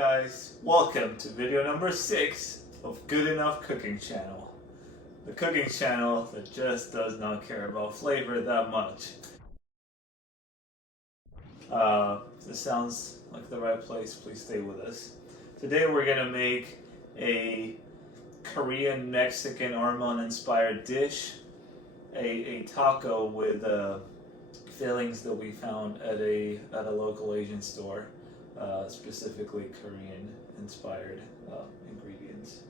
guys, welcome to video number 6 of Good Enough Cooking Channel. The cooking channel that just does not care about flavor that much. If this sounds like the right place, please stay with us. Today we're going to make a Korean Mexican Armon inspired dish, a taco with fillings that we found at a local Asian store, specifically Korean inspired ingredients.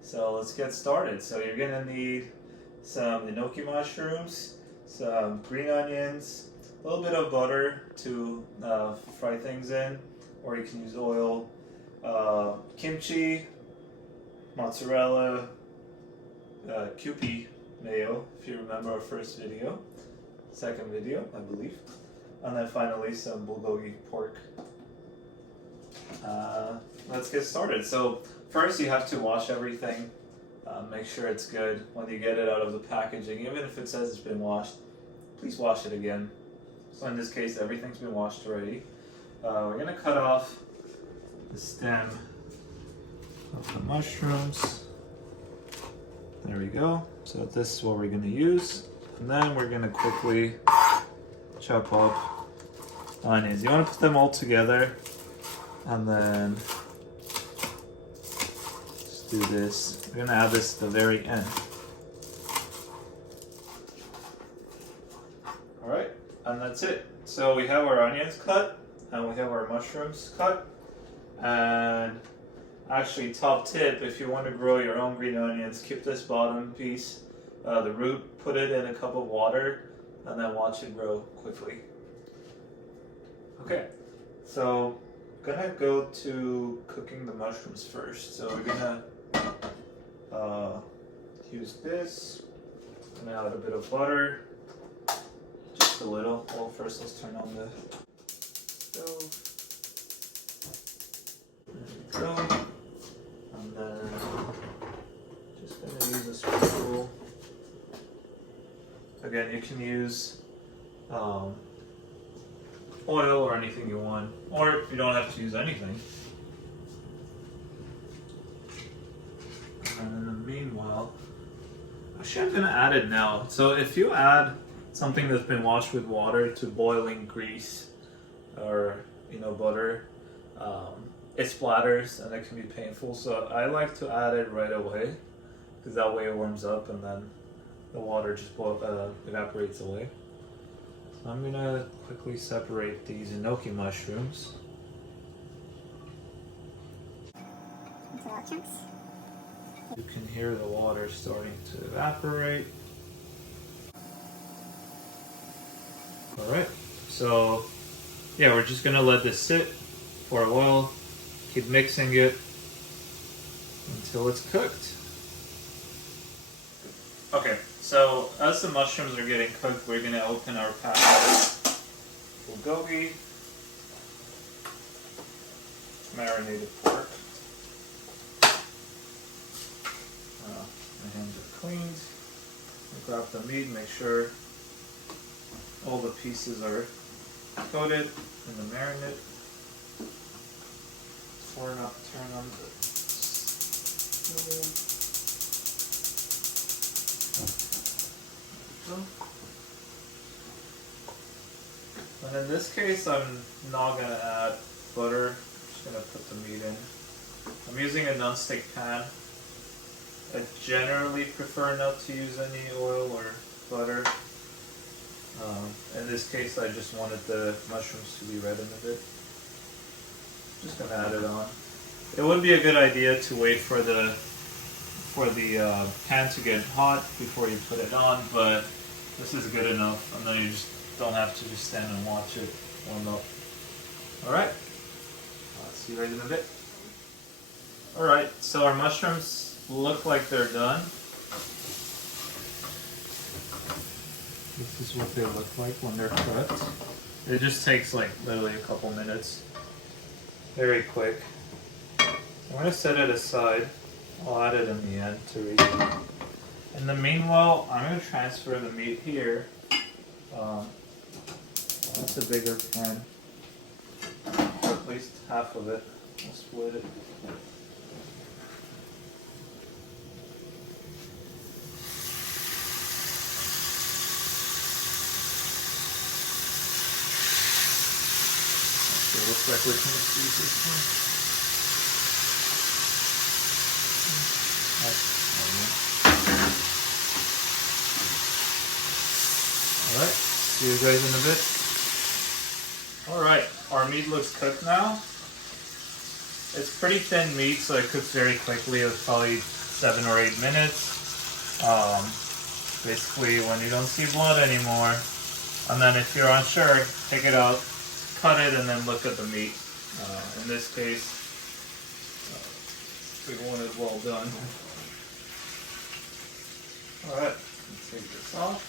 So let's get started. So you're gonna need some Enoki mushrooms, some green onions, a little bit of butter to fry things in, or you can use oil, kimchi, mozzarella, Kewpie Mayo, if you remember our first video, second video, I believe, and then finally some Bulgogi pork. Let's get started. So first you have to wash everything, make sure it's good. When you get it out of the packaging, even if it says it's been washed, please wash it again. So in this case, everything's been washed already. We're going to cut off the stem of the mushrooms. There we go. So this is what we're going to use. And then we're going to quickly chop up onions. You want to put them all together and then just do this. We're going to add this at the very end. Alright, and that's it. So we have our onions cut and we have our mushrooms cut. And actually, top tip, if you want to grow your own green onions, keep this bottom piece, the root, put it in a cup of water, and then watch it grow quickly. Okay, so I'm gonna go to cooking the mushrooms first. So we're gonna use this. I'm gonna add a bit of butter, just a little. Well, first let's turn on the stove. There we go. And then just gonna use a spoonful. Again, you can use oil or anything you want, or you don't have to use anything. And in the meanwhile, actually I'm gonna add it now. So if you add something that's been washed with water to boiling grease or butter, it splatters and it can be painful. So I like to add it right away because that way it warms up and then the water just evaporates away. So I'm gonna quickly separate these Enoki mushrooms. You can hear the water starting to evaporate. Alright, so yeah, we're just gonna let this sit for a while. Keep mixing it until it's cooked. Okay, so as the mushrooms are getting cooked, we're going to open our packet of Bulgogi, marinated pork. My hands are cleaned. Grab the meat, make sure all the pieces are coated in the marinade. Turn on the stove. And in this case, I'm not going to add butter. I'm just going to put the meat in. I'm using a non-stick pan. I generally prefer not to use any oil or butter. In this case, I just wanted the mushrooms to be reddened a bit. Just going to add it on. It would be a good idea to wait for the pan to get hot before you put it on, but this is good enough, and then you just don't have to just stand and watch it warm up. Alright, see you guys in a bit. Alright, so our mushrooms look like they're done. This is what they look like when they're cooked. It just takes like literally a couple minutes. Very quick. I'm going to set it aside. I'll add it in the end to reheat. In the meanwhile, I'm going to transfer the meat here. That's a bigger pan. Or at least half of it. We'll split it. It looks like we can squeeze this one. Alright, see you guys in a bit. Alright, our meat looks cooked now. It's pretty thin meat, so it cooks very quickly. It's probably 7 or 8 minutes. Basically, when you don't see blood anymore. And then if you're unsure, take it out, cut it, and then look at the meat. In this case, we want it well done. Alright, let's take this off.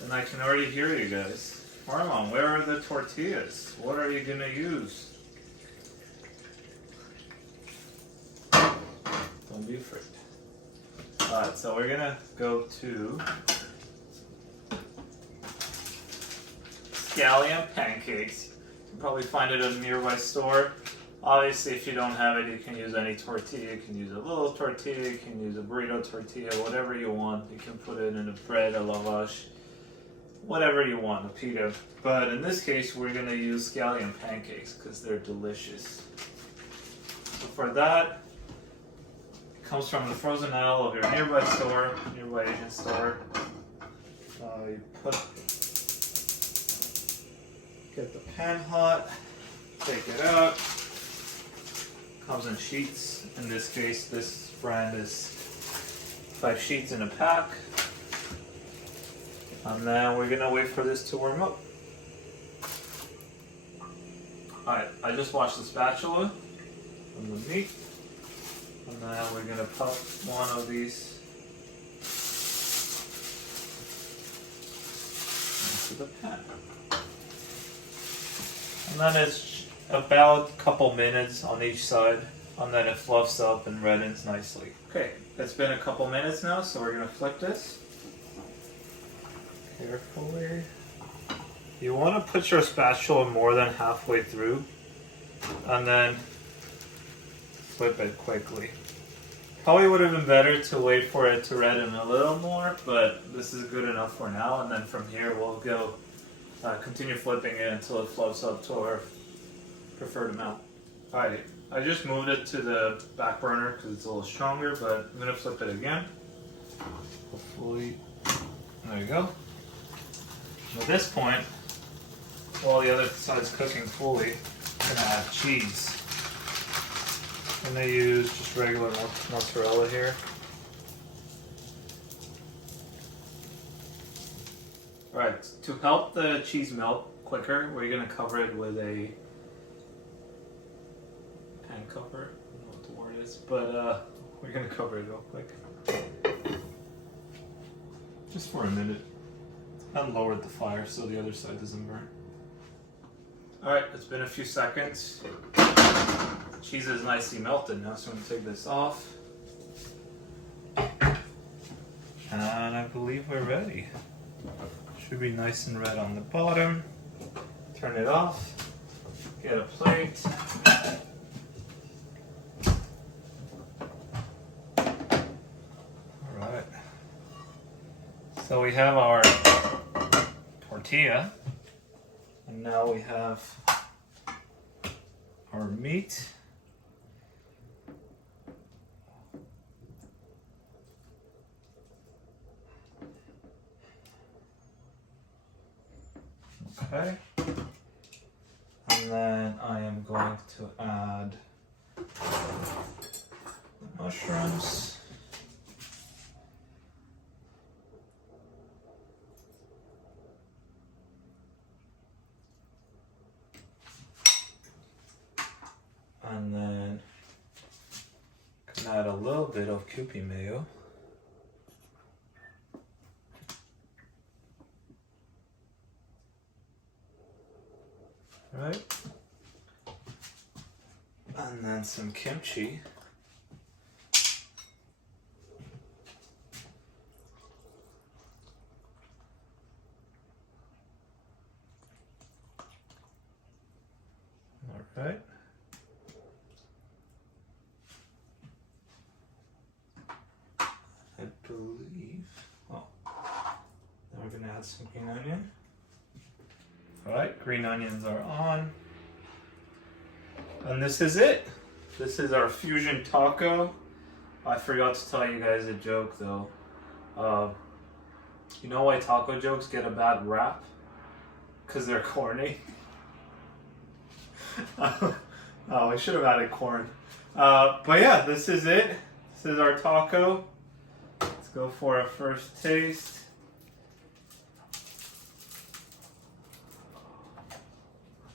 And I can already hear you guys. Marlon, where are the tortillas? What are you gonna use? Don't be afraid. Alright, so we're gonna go to Scallion Pancakes. You can probably find it at a nearby store. Obviously, if you don't have it, you can use any tortilla. You can use a little tortilla, you can use a burrito tortilla, whatever you want. You can put it in a bread, a lavash, whatever you want, a pita. But in this case, we're gonna use Scallion pancakes because they're delicious. So for that, it comes from the frozen aisle of your nearby store, nearby Asian store. You get the pan hot, take it out. Comes in sheets. In this case, this brand is 5 sheets in a pack. And then we're gonna wait for this to warm up. Alright, I just washed the spatula from the meat. And then we're gonna pop one of these into the pan. And then it's about a couple minutes on each side, and then it fluffs up and reddens nicely. Okay, it's been a couple minutes now, so we're gonna flip this. Carefully. You want to put your spatula more than halfway through, and then flip it quickly. Probably would have been better to wait for it to redden a little more, but this is good enough for now, and then from here we'll go continue flipping it until it fluffs up to our preferred amount. Alright, I just moved it to the back burner because it's a little stronger, but I'm going to flip it again. Hopefully, there you go. At this point, while the other side's cooking fully, I'm going to add cheese. I'm going to use just regular mozzarella here. Alright, to help the cheese melt quicker, we're going to cover it with a pan cover. I don't know what the word is, but we're going to cover it real quick. Just for a minute. And lowered the fire so the other side doesn't burn. Alright, it's been a few seconds. The cheese is nicely melted now, so I'm going to take this off. And I believe we're ready. Should be nice and red on the bottom. Turn it off. Get a plate. Alright. So we have our tortilla, and now we have our meat. Okay, and then I am going to add the mushrooms. And then can add a little bit of Kewpie Mayo. Right? And then some kimchi. Right? I believe. Oh, then we're gonna add some green onion. All right, green onions are on. And this is it. This is our fusion taco. I forgot to tell you guys a joke though. You know why taco jokes get a bad rap? Because they're corny. Oh, I should have added corn. But yeah, this is it. This is our taco. Let's go for a first taste.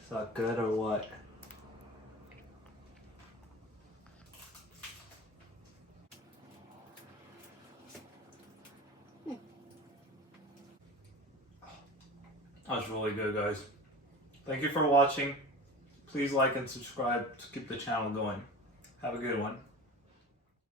Is that good or what? That's really good, guys. Thank you for watching. Please like and subscribe to keep the channel going. Have a good one.